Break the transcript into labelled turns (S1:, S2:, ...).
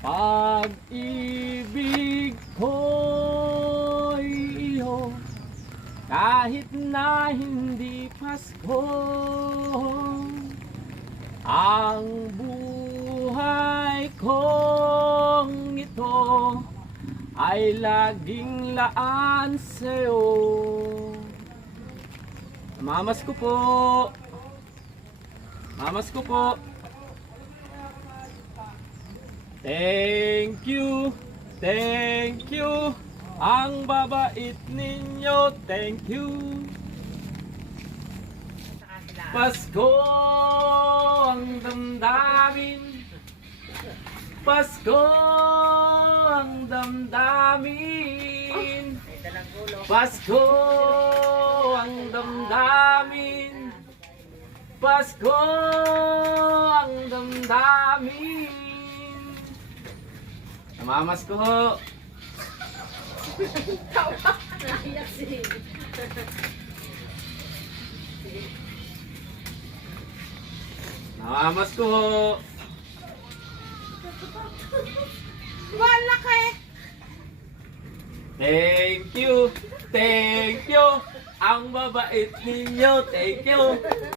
S1: Pag-ibig ko'y iyo. Kahit na hindi Pasko. Ang buhay kong ito ay laging laan sa'yo. Mamas ko po. Mamas ko po Thank you, thank you. Ang babait ninyo, thank you. Pasko ang damdamin. Pasko ang damdamin. Pasko ang damdamin. Pasko ang damdamin Namamas ko ho. Namamas ko ho.
S2: Wala ka eh.
S1: Thank you, thank you. Ang babait ninyo, thank you